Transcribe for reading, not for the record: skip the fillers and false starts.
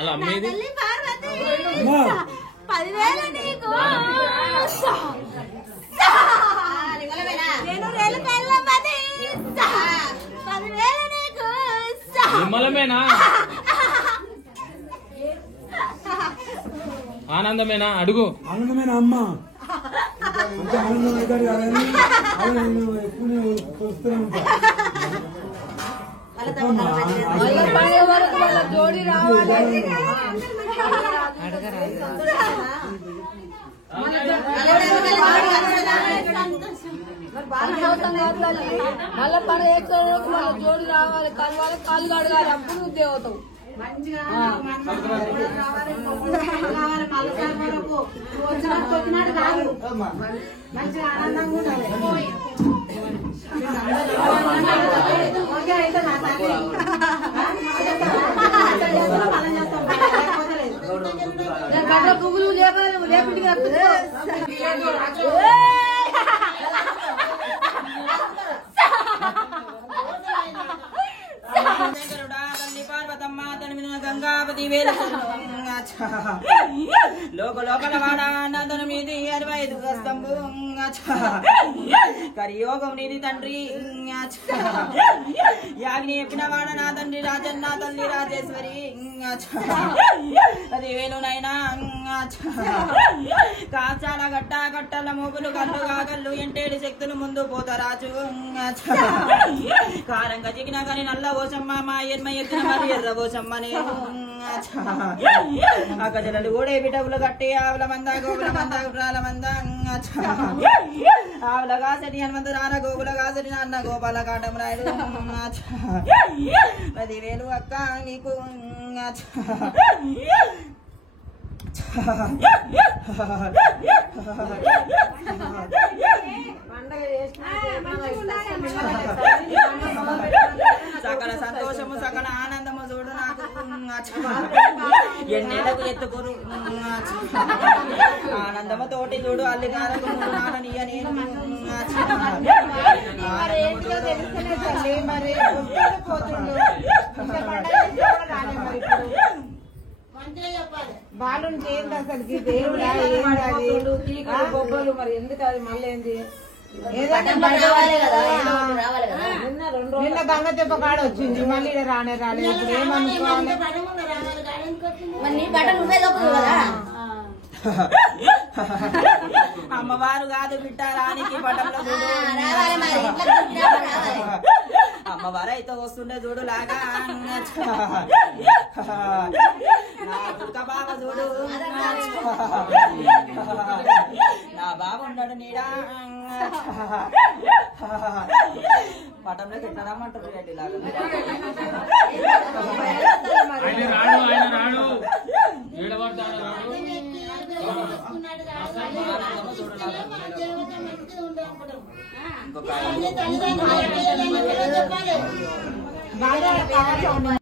అలా అమ్మేది 10,000 నీకు నేను రేలు పెళ్ళమది 10,000 నీకు నిమ్మలమేనా ఆనందమేనా అడుగు ఆనందమేనా అమ్మ అంటే ఆనందం అవుతాడు కాదని ఎప్పుడు వస్తూనే ఉంటా జోడి రావాలి మళ్ళీ పని ఎక్కువ మళ్ళీ జోడి రావాలి కలవాలి కాళ్ళు అడగాలి అప్పుడు దేవతావు మంచిగా ఆనందంగా ఉండాలి పువ్వులు లేకుంటే పార్వతమ్మ తన గంగాపతి వేలు లోకల వాడా తన మీది 65 గస్తంబు కరియోగం నీది తండ్రి యాగిని చెప్పిన వాడ నా తండ్రి రాజన్న తల్లి రాజేశ్వరి 10,000 నైనా కాచాల గట్ట కట్టల మోపులు కళ్ళు కాగళ్ళు ఎంటేడు శక్తులు ముందు పోతరాజు కారంగా చిగిన కానీ నల్ల ఓసమ్మ మా ఎన్మ ఎత్తిన మరి ఎర్ర ఓసమ్మ నేను ఆ గజలలు కూడా బిడ్డవులు కట్టి ఆవుల మంద గోవుల మంద గుర్రాల మంద ఆవుల కాసటి హనుమంత రాన గోవుల కాసటి నాన్న గోపాల కాటం రాయుడు 10,000 అక్క నీకు సకల సంతోషము సకల ఆనందము చూడు నాకు ఎన్నేళ్లకు ఎత్తుకోరు ఆనందము తోటి చూడు అల్లిగారకు నాననీయ నేను బాలు ఏంటి అసలు బొబ్బలు మరి ఎందుకు అది మళ్ళీ ఏంది నిన్న గంగ చెప్ప కాడ వచ్చింది మళ్ళీ రానే రాలేదు ఇప్పుడు ఏమనుకోవాలి అమ్మవారు కాదు బిడ్డ రానికి పటంలో అమ్మవారు అయితే వస్తుండే చూడు లాగా నా బాబా చూడు నా బాబు ఉన్నాడు నీడా పటంలో తిట్టడమంటారు రెడ్డి లాగా ఇంకొక